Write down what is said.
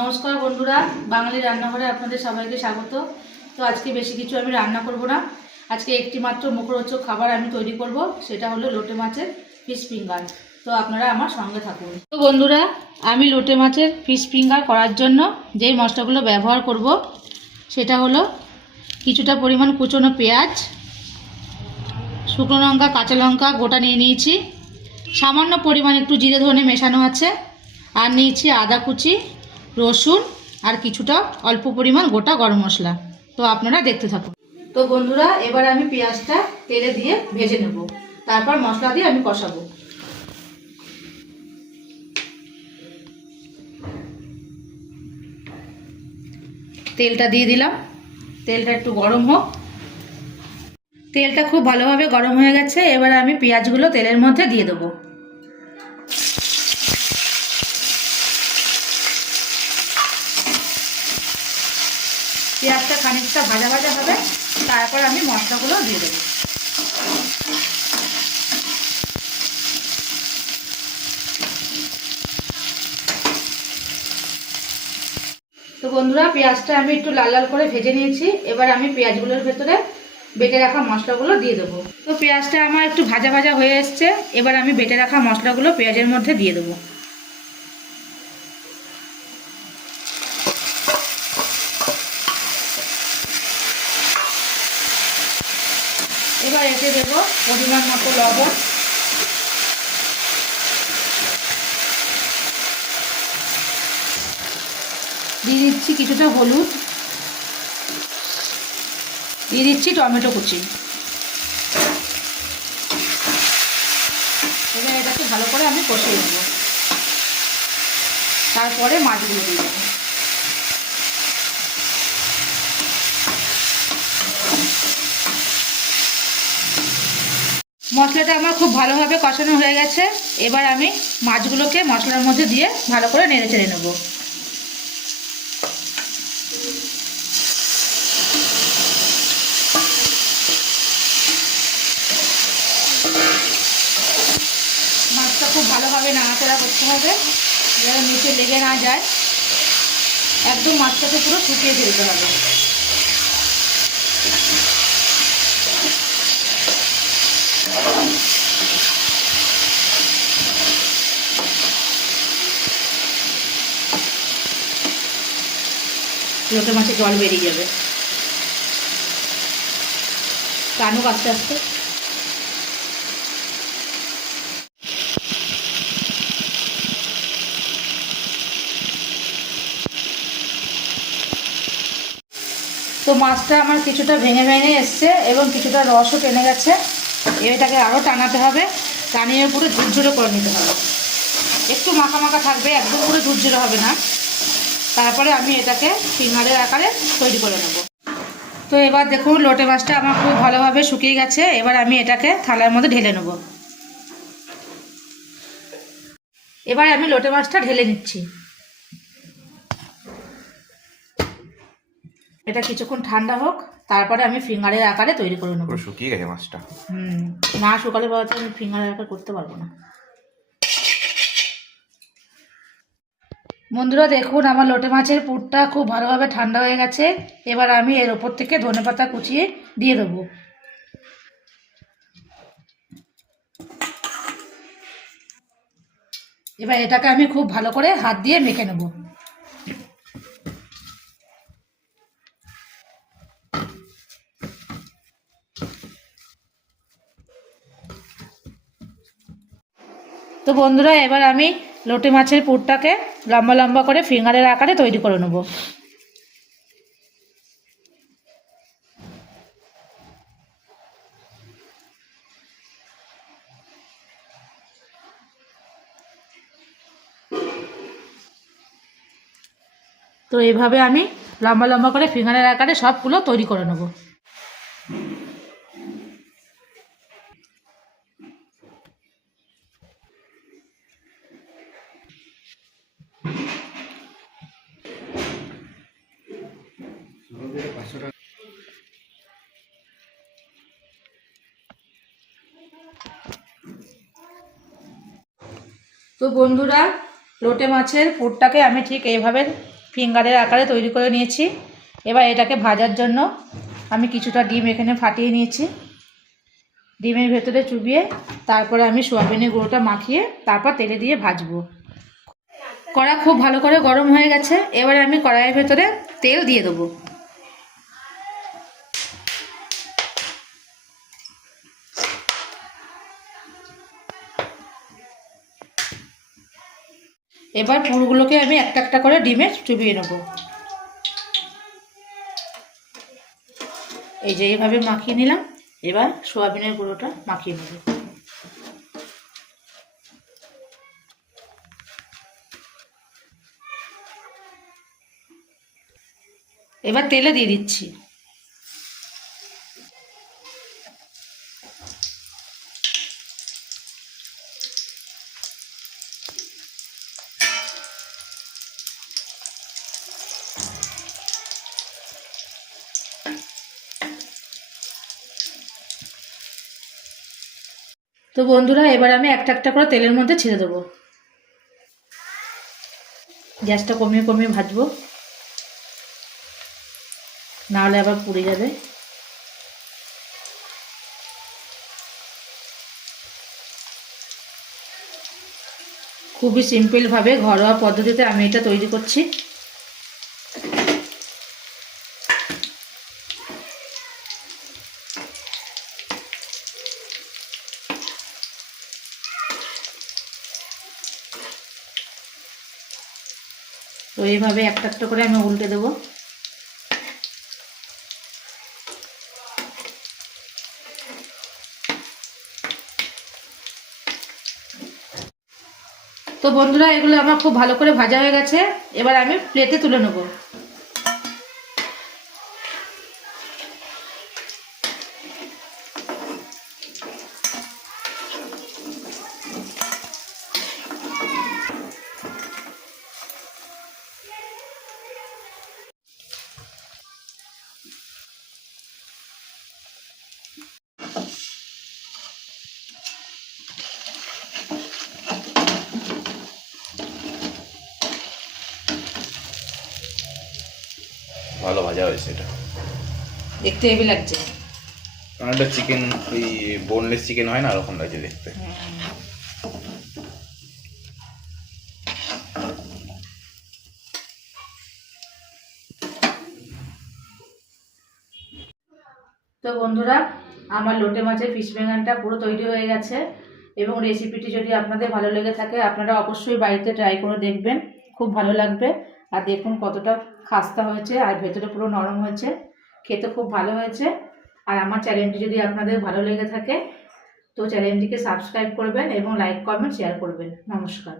নমস্কার বন্ধুরা, বাঙালি রান্নাঘরে আপনাদের সবাইকে স্বাগত। তো আজকে বেশি কিছু আমি রান্না করব না। আজকে একটি মাত্র মুখরোচক খাবার আমি তৈরি করব, সেটা হলো লোটে মাছের ফিশ ফিঙ্গার। তো আপনারা আমার সঙ্গে থাকুন। তো বন্ধুরা, আমি লোটে মাছের ফিশ ফিঙ্গার করার জন্য যেই মশলাগুলো ব্যবহার করব, সেটা হলো কিছুটা পরিমাণ কুচনো পেঁয়াজ, শুকনো লঙ্কা, কাঁচা লঙ্কা, গোটা নিয়ে নিয়েছি। সামান্য পরিমাণ একটু জিরে ধনে মেশানো আছে। আর নিয়েছি আদা কুচি রসুন আর কিছুটা অল্প পরিমাণ গোটা গরম মশলা। তো আপনারা দেখতে থাকুন। তো বন্ধুরা, এবার আমি পেঁয়াজটা তেলে দিয়ে ভেজে নেব। তারপর মশলা দিয়ে আমি কষাবো। তেলটা দিয়ে দিলাম। তেলটা একটু গরম হোক। তেলটা খুব ভালোভাবে গরম হয়ে গেছে। এবার আমি পেঁয়াজগুলো তেলের মধ্যে দিয়ে দেবো। পেঁয়াজটা খানিকটা ভাজা ভাজা হবে, তারপর আমি মশলাগুলো দিয়ে দেবো। তো বন্ধুরা, পেঁয়াজটা আমি একটু লাল লাল করে ভেজে নিয়েছি। এবার আমি পেঁয়াজগুলোর ভেতরে বেটে রাখা মশলাগুলো দিয়ে দেবো। তো পেঁয়াজটা আমার একটু ভাজা ভাজা হয়ে এসছে। এবার আমি বেটে রাখা মশলাগুলো পেঁয়াজের মধ্যে দিয়ে দেবো। এতে দেবো পরিমাণ মতো লবণ। দিয়ে দিচ্ছি কিছুটা হলুদ। দিয়ে দিচ্ছি টমেটো কুচি। এবার এটাকে ভালো করে আমি কষিয়ে নেব। তারপরে মাছগুলো দিয়ে দেবো। মশলাটা আমার খুব ভালোভাবে কষানো হয়ে গেছে। এবার আমি মাছগুলোকে মশলার মধ্যে দিয়ে ভালো করে নেড়ে চেড়ে নেব। মাছটা খুব ভালোভাবে নাড়াচাড়া করতে হবে। যেন নিচে লেগে না যায়। একদম মাছটাকে পুরো শুকিয়ে ফেলতে হবে। লোটে মাছে জল বেরিয়ে যাবে। টানুক আস্তে আস্তে। তো মাছটা আমার কিছুটা ভেঙে ভেঙে এসছে এবং কিছুটা রসও টেনে গেছে। এটাকে আরও টানাতে হবে। টানিয়ে পুরো ঝুরঝুরে করে নিতে হবে। একটু মাখা মাখা থাকবে, একদম পুরো ঝুরঝুরে হবে না। তারপরে আমি এটাকে ফিঙ্গারের আকারে তৈরি করে নেব। তো এবার দেখুন লোটে মাছটা আমার খুব ভালোভাবে শুকিয়ে গেছে। এবার আমি এটাকে থালার মধ্যে ঢেলে নেব। এবার আমি লোটে মাছটা ঢেলে নিচ্ছি। এটা কিছুক্ষণ ঠান্ডা হোক তারপরে আমি ফিঙ্গারের আকারে তৈরি করে নেব। শুকিয়ে গেছে মাছটা। হুম না শুকালে পাওয়া আমি ফিঙ্গারের আকার করতে পারব না। বন্ধুরা দেখুন, আমার লোটে মাছের পুরটা খুব ভালোভাবে ঠান্ডা হয়ে গেছে। এবার আমি এর ওপর থেকে ধনেপাতা কুচিয়ে দিয়ে দেবো। এবার এটাকে আমি খুব ভালো করে হাত দিয়ে মেখে নেব। তো বন্ধুরা, এবার আমি লোটে মাছের পুরটাকে লম্বা লম্বা করে ফিঙ্গারের আকারে তৈরি করে নেব। তো এভাবে আমি লম্বা লম্বা করে ফিঙ্গারের আকারে সবগুলো তৈরি করে নেব। তো বন্ধুরা, লোটে মাছের পুরটাকে আমি ঠিক এইভাবে ফিঙ্গারের আকারে তৈরি করে নিয়েছি। এবার এটাকে ভাজার জন্য আমি কিছুটা ডিম এখানে ফাটিয়ে নিয়েছি। ডিমের ভেতরে চুবিয়ে তারপরে আমি সোয়াবিনের গুঁড়োটা মাখিয়ে তারপর তেলে দিয়ে ভাজবো। কড়া খুব ভালো করে গরম হয়ে গেছে। এবারে আমি কড়াইয়ের ভেতরে তেল দিয়ে দেবো। এবার পুরগুলোকে আমি একটা একটা করে ডিমে চুবিয়ে নেব। এই যে এইভাবে মাখিয়ে নিলাম, এবার সোয়াবিনের গুঁড়োটা মাখিয়ে নেব। এবার তেলে দিয়ে দিচ্ছি। তো বন্ধুরা, এবার আমি একটা একটা করে তেলের মধ্যে ছেড়ে দেবো। গ্যাসটা কমিয়ে কমিয়ে ভাজবো। নাহলে আবার পুড়ে যাবে। খুবই সিম্পলভাবে ঘরোয়া পদ্ধতিতে আমি এটা তৈরি করছি। তো এইভাবে একটা একটা করে আমি উল্টে দেবো। তো বন্ধুরা, এগুলো আমার খুব ভালো করে ভাজা হয়ে গেছে। এবার আমি প্লেটে তুলে নেব। ভালো ভাজা হয়েছে এটা। দেখতে হেভি লাগছে। অনেকটা চিকেন ওই বোনলেস চিকেন হয় না ওরকম লাগছে দেখতে। তো বন্ধুরা আমার লোটে মাছের ফিশ বেঙ্গানটা পুরো তৈরি হয়ে গেছে এবং রেসিপিটি যদি আপনাদের ভালো লেগে থাকে আপনারা অবশ্যই বাড়িতে ট্রাই করে দেখবেন। খুব ভালো লাগবে। আর দেখুন কতটা খাস্তা হয়েছে আর ভেতরে পুরো নরম হয়েছে। খেতে খুব ভালো হয়েছে। আর আমার চ্যানেলটি যদি আপনাদের ভালো লেগে থাকে, তো চ্যানেলটিকে সাবস্ক্রাইব করবেন এবং লাইক, কমেন্ট, শেয়ার করবেন। নমস্কার।